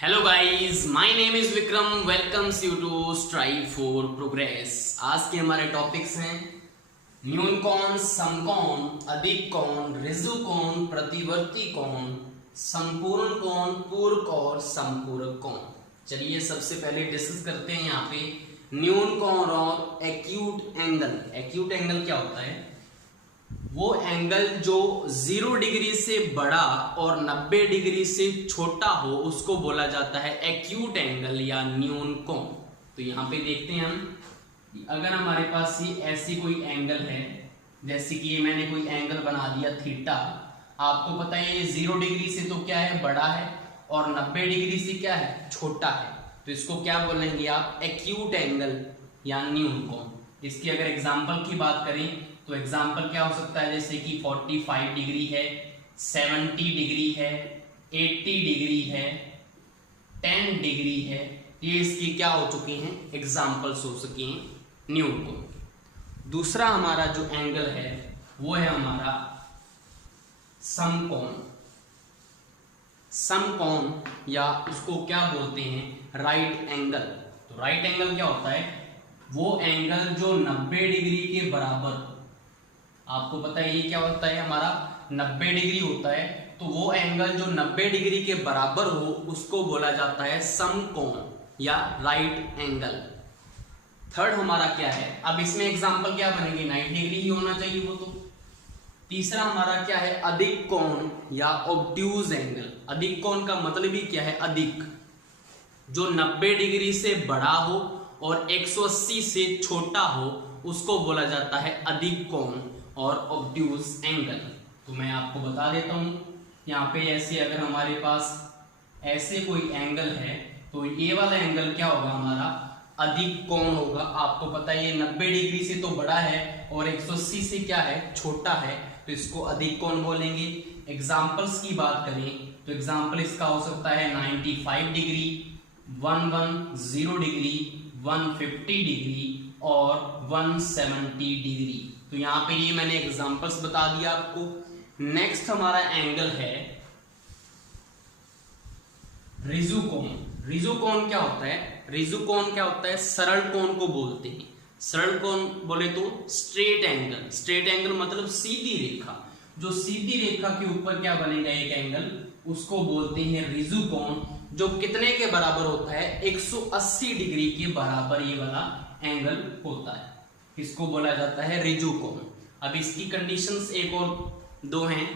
Hello guys, my name is Vikram. Welcomes you to strive for progress. आज के हमारे topics हैं न्यून कोण, समकोण, अधिक कोण, ऋजु कोण, प्रतिवर्ती कोण, संपूर्ण कोण, पूरक और संपूरक कोण। चलिए सबसे पहले डिस्कस करते हैं यहाँ पे न्यून कोण और एक्यूट एंगल। एक्यूट एंगल क्या होता है? वो एंगल जो 0 डिग्री से बड़ा और 90 डिग्री से छोटा हो उसको बोला जाता है एक्यूट एंगल या न्यून कोण। तो यहाँ पे देखते हैं हम, अगर हमारे पास ये ऐसी कोई एंगल है, जैसे कि ये मैंने कोई एंगल बना दिया थीटा। आपको पता है ये 0 डिग्री से तो क्या है, बड़ा है, और 90 डिग्री से क्या है, छोटा है। तो इसको क्या बोलेंगे आप? एक्यूट एंगल या न्यून कोण। इसकी अगर एग्जाम्पल की बात करें तो एग्जाम्पल क्या हो सकता है, जैसे कि 45 डिग्री है, 70 डिग्री है, 80 डिग्री है, 10 डिग्री है। ये इसकी क्या हो चुकी हैं, एग्जाम्पल्स हो सके हैं न्यून कोण। दूसरा हमारा जो एंगल है वो है हमारा समकोण। समकोण या उसको क्या बोलते हैं, राइट एंगल। तो राइट एंगल क्या होता है? वो एंगल जो 90 डिग्री के बराबर, आपको पता है ये क्या होता है हमारा, 90 डिग्री होता है। तो वो एंगल जो 90 डिग्री के बराबर हो उसको बोला जाता है समकोण या राइट एंगल। थर्ड हमारा क्या है, अब इसमें एग्जांपल क्या बनेंगे, 90 डिग्री ही होना चाहिए वो तो। तीसरा हमारा क्या है, अधिक कोण या ऑब्ट्यूज एंगल। अधिक कोण का मतलब ही क्या है, अधिक, जो 90 डिग्री से बड़ा हो और 180 से छोटा हो उसको बोला जाता है अधिक कोण और ऑब्ट्यूज एंगल। तो मैं आपको बता देता हूं, यहाँ पे ऐसे अगर हमारे पास ऐसे कोई एंगल है तो ये वाला एंगल क्या होगा, हमारा अधिक कोण होगा। आपको पता है ये 90 डिग्री से तो बड़ा है और 180 से क्या है, छोटा है, तो इसको अधिक कोण बोलेंगे। एग्जाम्पल्स की बात करें तो एग्जाम्पल इसका हो सकता है 95 डिग्री, 110 डिग्री, 150 डिग्री और 170 डिग्री। तो यहाँ पे ये मैंने एग्जांपल्स बता दिया आपको। नेक्स्ट हमारा एंगल है ऋजु कोण। ऋजु कोण क्या होता है? ऋजु कोण क्या होता है? सरल कोण को बोलते हैं। सरल कोण बोले तो स्ट्रेट एंगल। स्ट्रेट एंगल मतलब सीधी रेखा। जो सीधी रेखा के ऊपर क्या बनेगा एक एंगल, उसको बोलते हैं ऋजु कोण। जो कितने के बराबर होता है, 180 डिग्री के बराबर ये वाला एंगल होता है। इसको बोला जाता है ऋजु कोण। अब इसकी कंडीशंस एक और दो हैं,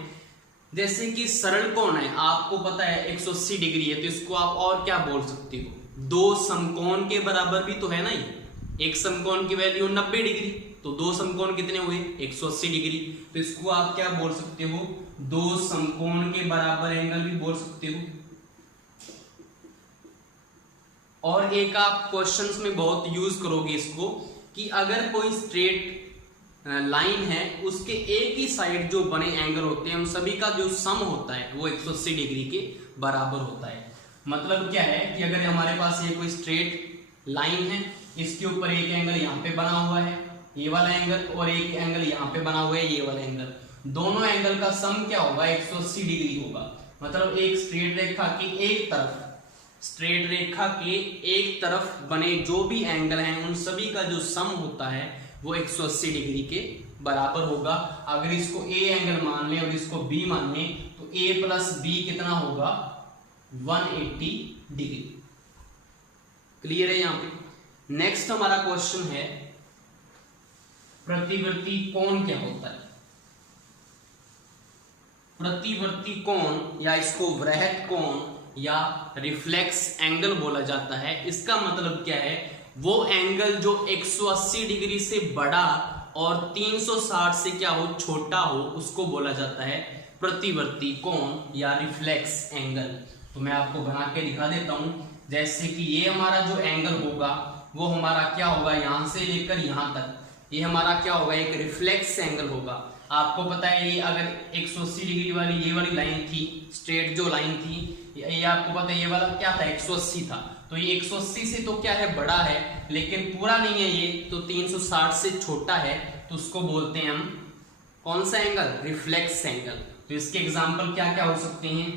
जैसे कि सरल कोण है, आपको पता है 180 डिग्री है, तो इसको आप और क्या बोल सकते हो, दो समकोण के बराबर भी तो है ना। ये एक समकोण की वैल्यू 90 डिग्री, तो दो समकोण कितने हुए, 180 डिग्री। तो इसको आप क्या बोल सकते हो, दो समकोण के बराबर एंगल भी बोल सकते हो। और एक आप क्वेश्चंस में बहुत यूज करोगे इसको, कि अगर कोई स्ट्रेट लाइन है उसके एक ही साइड जो बने एंगल होते हैं उन सभी का जो सम होता है वो 180 डिग्री के बराबर होता है। मतलब क्या है कि अगर हमारे पास ये कोई स्ट्रेट लाइन है, इसके ऊपर एक एंगल यहाँ पे बना हुआ है, ये वाला एंगल, और एक एंगल यहाँ पे बना हुआ है, ये वाला एंगल, दोनों एंगल का सम क्या होगा, 180 डिग्री होगा। मतलब एक स्ट्रेट रेखा की एक तरफ, स्ट्रेट रेखा के एक तरफ बने जो भी एंगल हैं उन सभी का जो सम होता है वो 180 डिग्री के बराबर होगा। अगर इसको ए एंगल मान ले और इसको बी मान ले तो ए प्लस बी कितना होगा, 180 डिग्री। क्लियर है यहाँ पे? नेक्स्ट हमारा क्वेश्चन है प्रतिवर्ती कोण क्या होता है। प्रतिवर्ती कोण या इसको वृहत कोण या रिफ्लेक्स एंगल बोला जाता है। इसका मतलब क्या है, वो एंगल जो 180 डिग्री से बड़ा और 360 से क्या हो, छोटा हो, उसको बोला जाता है प्रतिवर्ती कोण या रिफ्लेक्स एंगल। तो मैं आपको बना के दिखा देता हूं, जैसे कि ये हमारा जो एंगल होगा वो हमारा क्या होगा, यहां से लेकर यहां तक ये हमारा क्या होगा, एक रिफ्लेक्स एंगल होगा। आपको पता है ये अगर 180 डिग्री वाली ये वाली लाइन थी, स्ट्रेट जो लाइन थी, ये आपको पता है ये वाला क्या था, 180 था। तो ये 180 से तो क्या है, बड़ा है, लेकिन पूरा नहीं है ये, तो 360 से छोटा है, तो उसको बोलते हैं हम कौन सा एंगल, रिफ्लेक्स एंगल। तो इसके एग्जांपल क्या क्या हो सकते हैं,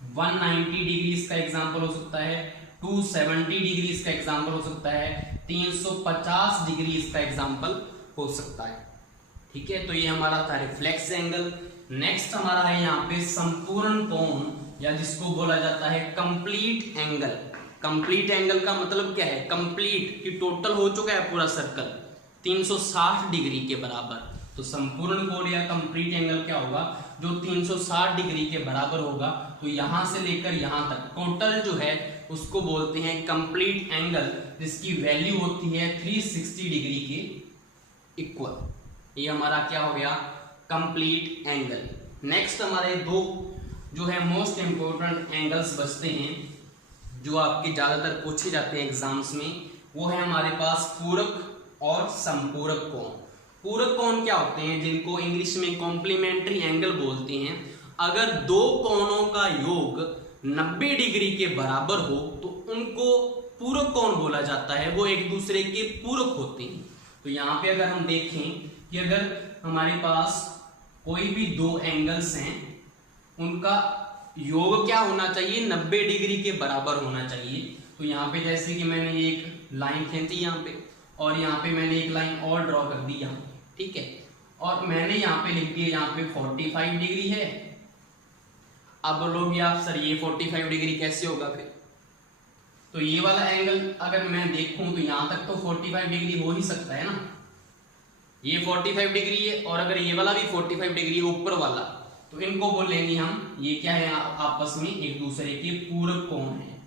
190 डिग्री इसका एग्जाम्पल हो सकता है, 270 डिग्री इसका एग्जाम्पल हो सकता है, 350 डिग्री इसका एग्जाम्पल हो सकता है। ठीक है, तो ये हमारा था रिफ्लेक्स एंगल। नेक्स्ट हमारा है यहाँ पे संपूर्ण कोण, या जिसको बोला जाता है कंप्लीट एंगल। कंप्लीट एंगल का मतलब क्या है? कंप्लीट कि टोटल हो चुका है पूरा सर्कल 360 डिग्री के बराबर। तो संपूर्ण कोण या कंप्लीट एंगल क्या होगा? जो 360 डिग्री के बराबर होगा। तो यहां से लेकर यहां तक टोटल जो है उसको बोलते हैं कंप्लीट एंगल, जिसकी वैल्यू होती है 360 डिग्री के इक्वल। ये हमारा क्या हो गया? Complete angle. नेक्स्ट हमारे दो जो है मोस्ट इंपोर्टेंट एंगल्स बचते हैं, जो आपके ज्यादातर पूछे जाते हैं एग्जाम्स में। वो है हमारे पास पूरक और संपूरक कोण। पूरक कोण क्या होते हैं? जिनको इंग्लिश में कॉम्प्लीमेंट्री एंगल बोलते हैं। अगर दो कोणों का योग 90 डिग्री के बराबर हो तो उनको पूरक कोण बोला जाता है, वो एक दूसरे के पूरक होते हैं। तो यहाँ पे अगर हम देखें कि अगर हमारे पास कोई भी दो एंगल्स हैं, उनका योग क्या होना चाहिए? 90 डिग्री के बराबर होना चाहिए। तो यहाँ पे जैसे कि मैंने एक लाइन खींची यहाँ पे, और यहाँ पे मैंने एक लाइन और ड्रॉ कर दी यहाँ पे, ठीक है, और मैंने यहाँ पे लिख दिया यहाँ पे 45 डिग्री है। अब बोलोगे आप सर ये 45 डिग्री कैसे होगा फिर? तो ये वाला एंगल अगर मैं देखूं तो यहाँ तक तो 45 डिग्री हो ही सकता है ना। ये 45 डिग्री है, और अगर ये वाला भी 45 डिग्री है ऊपर वाला, तो इनको बोलेंगे हम, ये क्या है? आपस में एक दूसरे के पूरक कोण है।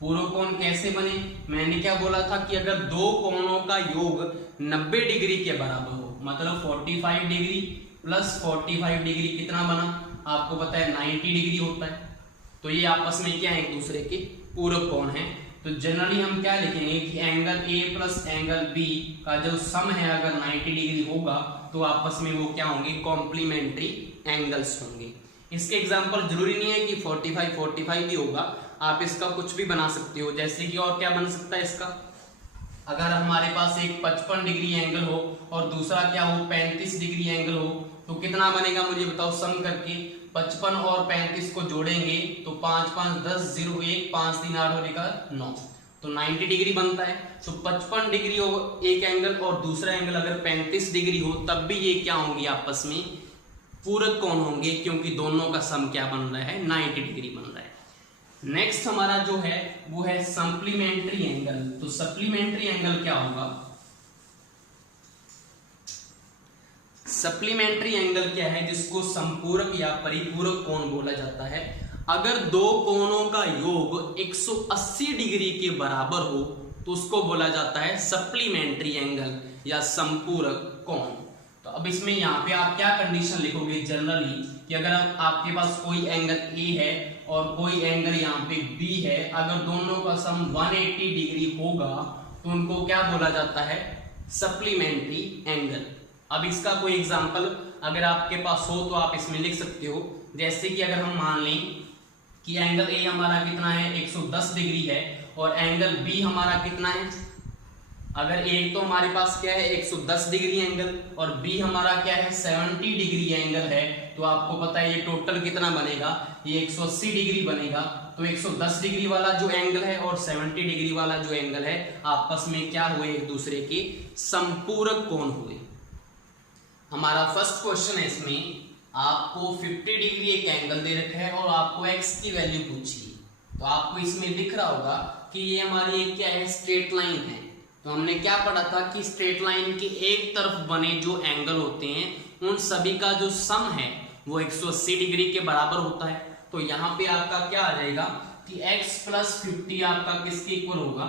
पूरक कोण कैसे बने? मैंने क्या बोला था कि अगर दो कोणों का योग 90 डिग्री के बराबर हो, मतलब 45 डिग्री प्लस 45 डिग्री कितना बना? आपको पता है 90 डिग्री होता है। तो ये आपस में क्या है? एक दूसरे के पूरक कोण है। तो जनरली हम क्या लिखेंगे कि angle A plus angle B का जो सम है अगर 90 डिग्री होगा तो आपस में वो क्या होंगे? कॉम्प्लीमेंट्री एंगल्स होंगे। इसके एग्जांपल जरूरी नहीं है कि 45 भी होगा, आप इसका कुछ भी बना सकते हो। जैसे कि और क्या बन सकता है इसका? अगर हमारे पास एक 55 डिग्री एंगल हो और दूसरा क्या हो? 35 डिग्री एंगल हो, तो कितना बनेगा मुझे बताओ? सम करके 55 और 35 को जोड़ेंगे तो 5 5 10 0 1 5 3 8 होगा 9, तो 90 डिग्री बनता है। तो 55 डिग्री हो एक एंगल और दूसरा एंगल अगर 35 डिग्री हो, तब भी ये क्या होंगे? आपस में पूरक कोण होंगे, क्योंकि दोनों का सम क्या बन रहा है? 90 डिग्री बन रहा है। नेक्स्ट हमारा जो है वो है सप्लीमेंट्री एंगल। तो सप्लीमेंट्री एंगल क्या होगा? सप्लीमेंट्री एंगल क्या है? जिसको संपूरक या परिपूरक कोण बोला जाता है। अगर दो कोणों का योग 180 डिग्री के बराबर हो तो उसको बोला जाता है सप्लीमेंट्री एंगल या संपूरक कोण। तो अब इसमें यहाँ पे आप क्या कंडीशन लिखोगे जनरली कि अगर आपके पास कोई एंगल ए है और कोई एंगल यहाँ पे बी है, अगर दोनों का सम 180 डिग्री होगा तो उनको क्या बोला जाता है? Supplementary angle. अब इसका कोई एग्जांपल अगर आपके पास हो तो आप इसमें लिख सकते हो। जैसे कि अगर हम मान लें कि एंगल ए हमारा कितना है? 110 डिग्री है, और एंगल बी हमारा कितना है? अगर एक तो हमारे पास क्या है 110 डिग्री एंगल, और बी हमारा क्या है 70 डिग्री एंगल है, तो आपको पता है ये टोटल कितना बनेगा? ये 180 डिग्री बनेगा। तो 110 डिग्री वाला जो एंगल है और 70 डिग्री वाला जो एंगल है आपस में क्या हुए? एक दूसरे के संपूरक कोण हुए। हमारा फर्स्ट क्वेश्चन है, इसमें आपको 50 डिग्री एक एंगल दे रखा है और आपको x की वैल्यू पूछी, तो आपको इसमें दिख रहा होगा कि ये हमारी एक क्या है? स्ट्रेट लाइन है। तो हमने क्या पढ़ा था कि स्ट्रेट लाइन के एक तरफ बने जो एंगल होते हैं उन सभी का जो सम है वो 180 डिग्री के बराबर होता है। तो यहाँ पे आपका क्या आ जाएगा कि x प्लस 50 आपका किसके इक्वल होगा?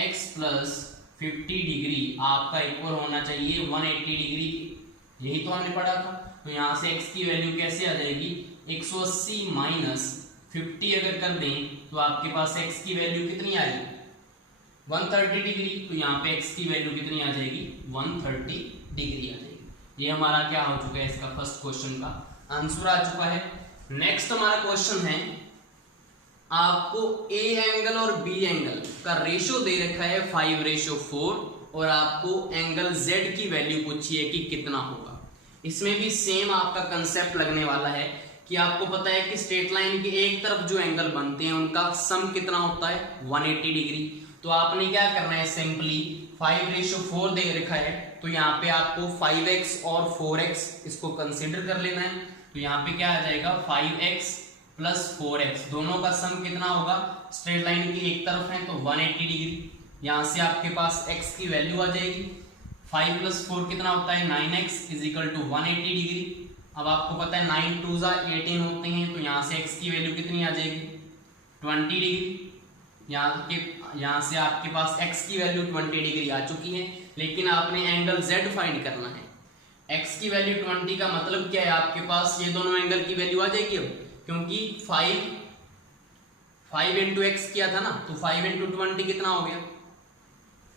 x प्लस 50 डिग्री आपका इक्वल होना चाहिए 180 डिग्री। यही तो हमने पढ़ा था। तो यहाँ से x की वैल्यू कैसे आ जाएगी? 180 माइनस 50 अगर कर दें तो आपके पास x की वैल्यू कितनी आएगी? 130 डिग्री। तो यहाँ पे x की वैल्यू कितनी आ जाएगी? 130 डिग्री आ जाएगी। ये हमारा क्या हो चुका है? इसका फर्स्ट क्वेश्चन का आंसर आ चुका है। नेक्स्ट हमारा क्वेश्चन है, आपको a एंगल और b एंगल का रेशो दे रखा है 5:4 और आपको एंगल z की वैल्यू पूछी है कि कितना होगा। इसमें भी सेम आपका कंसेप्ट लगने वाला है कि आपको पता है कि स्ट्रेट लाइन के एक तरफ जो एंगल बनते हैं उनका सम कितना होता है 180 डिग्री। तो आपने क्या करना है, सिंपली 5:4 दे रखा है, तो यहाँ पे आपको 5x और 4x इसको कंसीडर कर लेना है। तो यहाँ पे क्या आ जाएगा 5x प्लस 4x, दोनों का सम कितना होगा, स्ट्रेट लाइन की एक तरफ है तो 180 डिग्री। यहाँ से आपके पास x की वैल्यू आ जाएगी, 5 प्लस 4 कितना होता है 9x is equal to 180 degree. अब आपको पता है 9 2 18 होते हैं, तो यहाँ से x की वैल्यू कितनी आ जाएगी 20 डिग्री। यहाँ से आपके पास x की वैल्यू 20 डिग्री आ चुकी है, लेकिन आपने एंगल z फाइंड करना है। x की वैल्यू 20 का मतलब क्या है, आपके पास ये दोनों एंगल की वैल्यू आ जाएगी अब, क्योंकि 5 इंटू एक्स किया था ना, तो 5 इंटू 20 कितना हो गया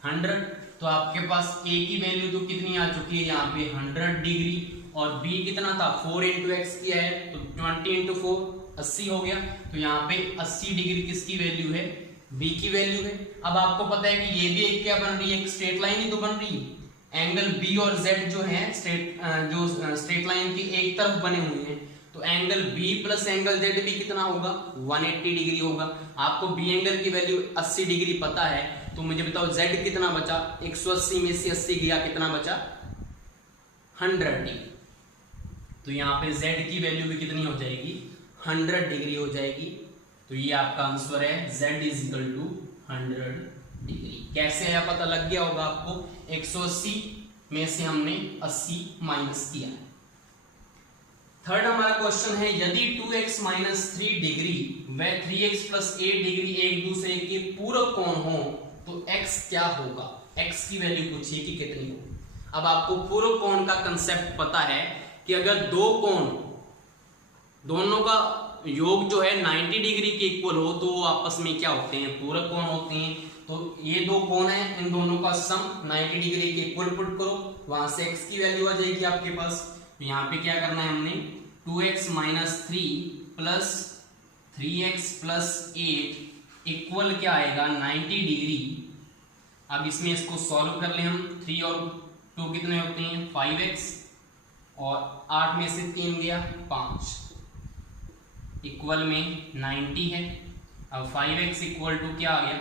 100। तो आपके पास a की वैल्यू तो कितनी आ चुकी है यहाँ पे 100 डिग्री, और b कितना था 4 इंटू एक्स किया है, तो 20 इंटू 4 80 हो गया। तो यहाँ पे 80 डिग्री किसकी वैल्यू है, b की वैल्यू है। अब आपको पता है कि ये भी एक क्या बन रही है, एक स्ट्रेट लाइन ही तो बन रही है। एंगल b और z जो है स्ट्रेट लाइन की एक तरफ बने हुए हैं, तो angle b plus angle z भी कितना होगा 180 डिग्री होगा। आपको b एंगल की वैल्यू 80 डिग्री पता है, तो मुझे बताओ z कितना बचा, 180 में से 80 गया, कितना बचा 100 डिग्री। तो यहाँ पे z की वैल्यू भी कितनी हो जाएगी 100 डिग्री हो जाएगी। तो ये आपका आंसर है z is equal to 100 degree. कैसे आया पता लग गया होगा आपको, 180 में से हमने 80 माइनस किया। थर्ड हमारा क्वेश्चन है, यदि 2x माइनस 3 डिग्री व 3x प्लस 8 डिग्री एक दूसरे के पूरक कोण हो तो x क्या होगा। x की वैल्यू पूछिए कि कितनी हो। अब आपको पूरक कोण का कंसेप्ट पता है कि अगर दो कोण दोनों का योग जो है 90 डिग्री के इक्वल हो तो वो आपस में क्या होते हैं, पूरक कोण होते हैं। तो ये दो कोण है, इन दोनों का सम 90 डिग्री के इक्वल पुट करो, वहां से x की वैल्यू आ जाएगी आपके पास। तो यहाँ पे क्या करना है हमने, 2x minus 3 plus 3x plus 8 equal क्या आएगा 90 डिग्री। अब इसमें इसको सॉल्व कर ले हम, 3 और 2 कितने होते हैं 5x, और 8 में से 3 गया 5, इक्वल में 90 है। अब 5x इक्वल टू क्या आ गया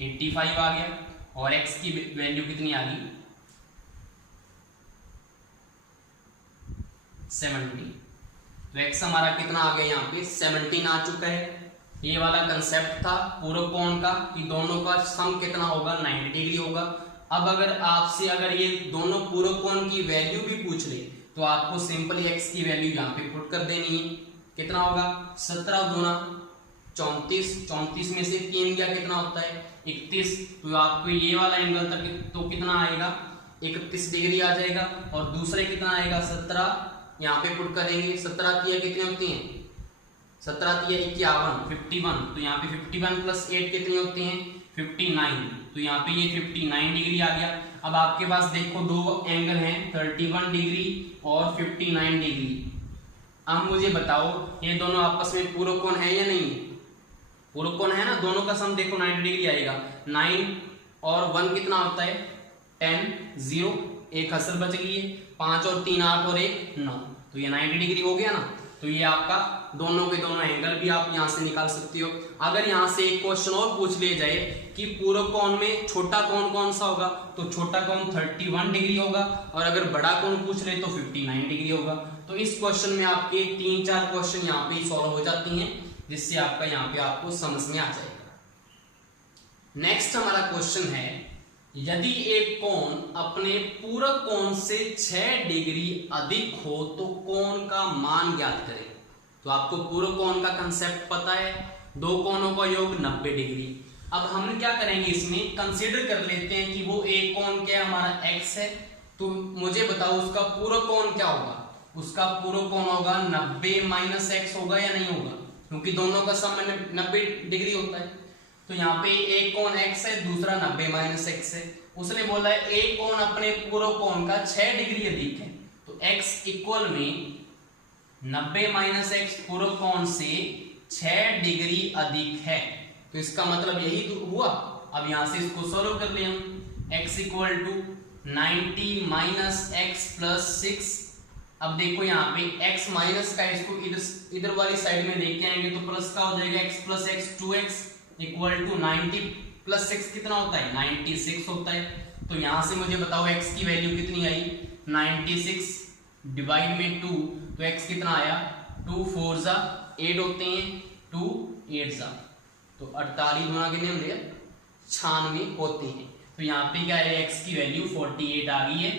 85 आ गया, और x की वैल्यू कितनी आ गई 70। तो x हमारा कितना आ गया यहाँ पे 17 आ चुका है। ये वाला कंसेप्ट था पूरक कोण का कि दोनों का सम कितना होगा 90 डिग्री होगा। अब अगर ये दोनों पूरक कोण की वैल्यू भी पूछ ले तो आपको सिंपली x की वैल्यू यहाँ पे पुट कर देनी है। कितना होगा 17 दूना 34, 34 में से 3 गया कितना होता है 31। तो आपको ये वाला एंगल तक तो कितना आएगा 31 डिग्री आ जाएगा, और दूसरे कितना आएगा 17 यहाँ पे पुट करेंगे। 17 तिया कितने होती हैं 17 तिया 51, 51। तो यहाँ पे 51 प्लस 8 कितने होते हैं 59। तो यहाँ पे ये 59 डिग्री आ गया। अब आपके पास देखो दो एंगल हैं 31 डिग्री और 59 डिग्री। अब मुझे बताओ ये दोनों आपस में पूरक कोण है या नहीं, पूरक कोण है ना, दोनों का सम देखो 90 डिग्री आएगा। 9 और 1 कितना होता है 10, 0 एक हसल बच गई है, 5 और 3 8 और 1 9। तो ये 90 डिग्री हो गया ना। तो ये आपका दोनों के दोनों एंगल भी आप यहां से निकाल सकती हो। अगर यहां से एक क्वेश्चन और पूछ लिया जाए कि पूरक कोण में छोटा कोण कौन सा होगा, तो छोटा कोण 31 डिग्री होगा, और अगर बड़ा कोण पूछ ले तो 59 डिग्री होगा। तो इस क्वेश्चन में आपके 3-4 क्वेश्चन यहाँ पे सॉल्व हो जाती हैं, जिससे आपका यहाँ पे आपको समझ में आ जाएगा। नेक्स्ट हमारा क्वेश्चन है, यदि एक कोण अपने पूरक कोण से 6 डिग्री अधिक हो तो कोण का मान ज्ञात करें। तो आपको पूरक कोण का कंसेप्ट पता है, दो कोणों का योग 90 डिग्री। अब हम क्या करेंगे, इसमें कंसीडर कर लेते हैं कि वो एक कोण क्या है हमारा x है। तो मुझे बताओ उसका पूरक कोण क्या होगा। उसका पूरक कोण होगा 90 माइनस x होगा या नहीं होगा, क्योंकि दोनों का सम 90 डिग्री होता है। तो यहाँ पे एक कोण x है, दूसरा 90 माइनस x है। उसने बोला है एक कोण अपने पूरक कोण का 6 डिग्री अधिक है, तो x इक्वल में 90 माइनस x पूरक कोण से 6 डिग्री अधिक है। तो इसका मतलब यही तो हुआ। अब यहां से इसको सॉल्व कर लिया हम, x equal to 90 minus x plus 6 अब देखो यहाँ पे x माइनस का, इसको इधर वाली साइड में लेके आएंगे तो प्लस का हो जाएगा x plus x 2x equal to 90 plus 6 कितना होता है 96 होता है। तो यहां से मुझे बताओ x की वैल्यू कितनी आई 96 डिवाइड में 2, तो x कितना आया 2 4 जा 8 होते हैं, 2 8 जा, तो 48 गुना कितने होंगे 96 होते हैं। तो यहाँ पे क्या है x की वैल्यू 48 आ गई है।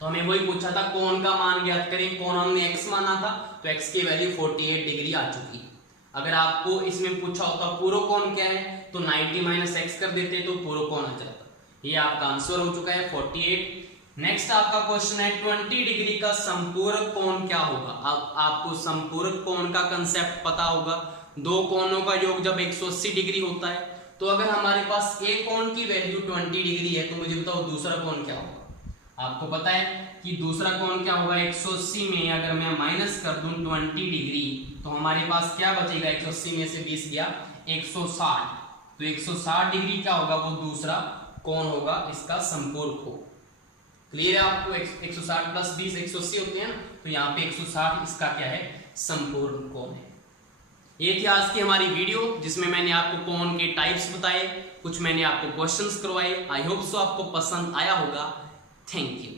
तो हमें वही पूछा था कोण का मान ज्ञात करें, कोण हमने x माना था तो x की वैल्यू 48 डिग्री आ चुकी है। अगर आपको इसमें पूछा होता पूर्व कोण क्या है तो 90 माइनस एक्स कर देते तो पूर्व कोण आ जाता। ये आपका आंसर हो चुका है 48। नेक्स्ट आपका क्वेश्चन है 20 डिग्री का संपूरक कोण क्या होगा। अब आपको संपूरक कोण का कंसेप्ट पता होगा, दो कोणों का योग जब 180 डिग्री होता है, तो अगर हमारे पास एक कोण की वैल्यू 20 डिग्री है तो मुझे बताओ दूसरा कोण क्या होगा। आपको पता है कि दूसरा कोण क्या होगा 180 में अगर मैं माइनस कर दूं 20 डिग्री तो हमारे पास क्या बचेगा 180 में से 20 गया 160, तो 160 डिग्री क्या होगा वो दूसरा कोण होगा इसका संपूरक कोण। क्लियर है आपको 160 प्लस 20 180 होते हैं ना, तो यहाँ पे 160 इसका क्या है संपूरक कोण है। ये थी आज की हमारी वीडियो जिसमें मैंने आपको कोण के टाइप्स बताए, कुछ मैंने आपको क्वेश्चंस करवाए। आई होप सो आपको पसंद आया होगा। Thank you.